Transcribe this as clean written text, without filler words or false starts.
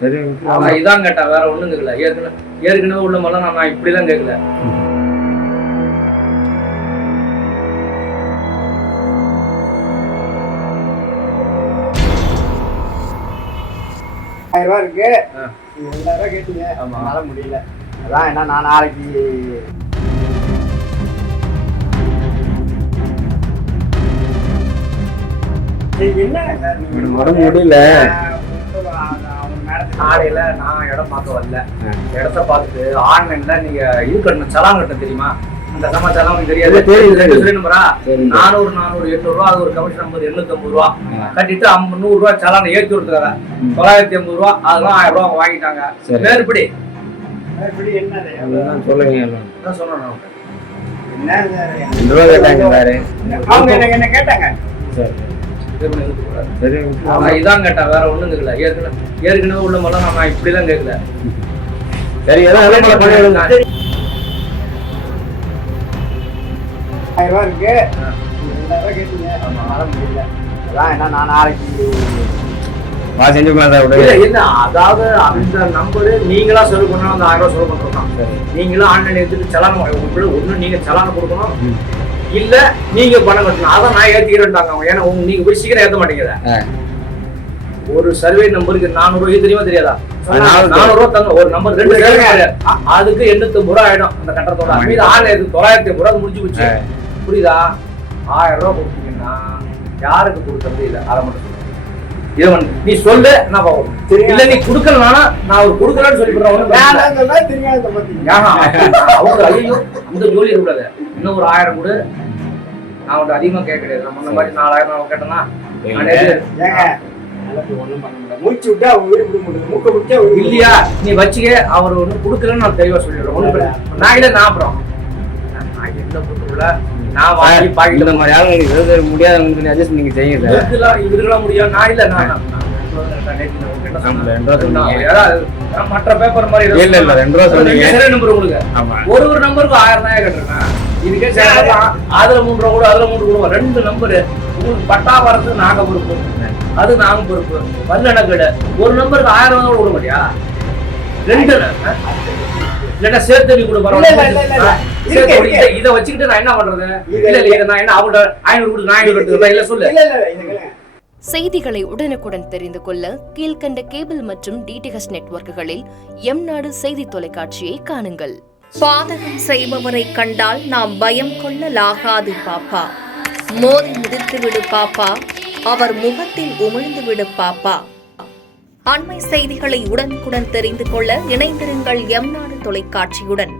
சரி இதான் கேட்டேன், வேற ஒண்ணும் கேட்கல. ஏற்கனவே உள்ள மாதிரிலாம் நான் இப்படிலாம் கேட்கல. இருக்கு 2000 கேட்டீங்க, அதனால முடியல. அதான் என்ன நான் நாளைக்கு முடியல. காலையில நான் இடம் பார்க்க வரல, இடத்த பார்த்துட்டு ஆன்லைன்ல நீங்க இது கட்டணும், சலான் கட்டணும் தெரியுமா? அந்த சமாச்சாரம் உங்களுக்கு தெரியாது. 400 800 ரூபா, அது ஒரு கமிஷன் 50 850 ரூபா கட்டிட்டு 100 ரூபா சலான் ஏற்றி கொடுத்துருக்காங்க. 950 ரூபா, அதெல்லாம் 1000 ரூபா வாங்கிட்டாங்க. மேற்படி என்ன சொல்லுங்க, சொன்னேன் அவங்க என்ன கேட்டாங்க. இதான் கேட்டேன், வேற ஒண்ணும் கேட்கல. ஏற்கனவே உள்ள மாதிரிலாம் நான் இப்படிலாம் கேட்கல. சரி 1000 இருக்கு 2000 கேட்டீங்க, அதனால முடியல. அதான் என்ன நான் நாளைக்கு என்ன, அதாவது அந்த நம்பரு நீங்களா செலவு பண்ணா அந்த 1000 ரூபாய் செலவு பண்றோம். நீங்களும் ஆன்லைன் எடுத்துட்டு சலான ஒண்ணு நீங்க சலான கொடுக்கணும், இல்ல நீங்க பணம் கட்டணும். அதான் நான் ஏத்திக்கிறேன்டாங்க. ஏன்னா நீங்க போய் சீக்கிரம் ஏத்த மாட்டேங்கிறேன். ஒரு சர்வே நம்பருக்கு 400 ரூபாய் தெரியுமா தெரியாதா? 400 ரூபாய் தங்க ஒரு நம்பர் 2 சர்வே, அதுக்கு 850 ரூபாய் ஆயிடும் அந்த கட்டணத்தோட. மீது 950 ரூபாய் முடிஞ்சு போச்சு. புரியுதா? 1000 ரூபாய் கொடுத்தீங்கன்னா யாருக்கு கொடுக்கறது இல்ல, அதை மட்டும் சொல்லுங்க. நீ சொல்லு, நான் இல்ல நீ குடுக்கலனா நான் ஒரு குடுக்கலன்னு சொல்லிடுறேன். அவங்க ஐயோ அந்த ஜோலி இருக்கக்கூடாது, இன்னும் ஒரு 1000 கொடு, நான் அவன் அதிகமா கேட்கறது. நம்ம இந்த மாதிரி 4000 நான் கேட்டேன்னா இல்லையா நீ வச்சுக்க. அவர் ஒண்ணு குடுக்கலன்னு நான் தெளிவா சொல்லிடுறேன். ஒண்ணு நான் இல்ல, நான் அப்புறம் நான் என்ன கொடுக்கல, நான் வாங்கி பாக்கெட் இந்த மாதிரி ஆளுங்களுக்கு முடியாதவங்களுக்கு அட்ஜஸ்ட் நீங்க செய்யுங்க. இதுக்கெல்லாம் முடியாது. நான் இல்ல, நான் மற்ற பேப்பர் மாதிரி இல்ல 2 ரூபா சொன்னீங்க. நம்பர் உங்களுக்கு ஒரு நம்பருக்கு 1000 தான் கட்டுறேன். இதுக்கே அதுல 3 ரூபா கூட, அதுல 3 ரூபா, 2 நம்பரு உங்களுக்கு பட்டா வரதுக்கு நாங்க பொறுப்பு, அது நாங்க பொறுப்பு. வரல கடை ஒரு நம்பருக்கு 1000 ரூபா கொடுக்க மாட்டியா? 2 இல்லன்னா சேர்த்து கூட பரவாயில்ல. இதை வச்சுக்கிட்டு நான் என்ன பண்றது? இல்ல நான் என்ன அவங்கள்ட்ட 500 கொடுத்து நான் 500 எடுத்துக்கிறேன். இல்ல சொல்லு. செய்திகளை உடனுக்குடன் தெரிந்து கொள்ள கீழ்கண்ட கேபிள் மற்றும் டிடிஹெச் நெட்வொர்க்குகளில் எம்நாடு செய்தி தொலைக்காட்சியை காணுங்கள். பாதகம் செய்பவரை கண்டால் நாம் பயம் கொள்ளலாகாது பாப்பா. மோதி மிதித்து விடு பாப்பா, அவர் முகத்தில் உமிழ்ந்து விடு பாப்பா. அண்மை செய்திகளை உடனுக்குடன் தெரிந்து கொள்ள இணைந்திருங்கள் எம்நாடு தொலைக்காட்சியுடன்.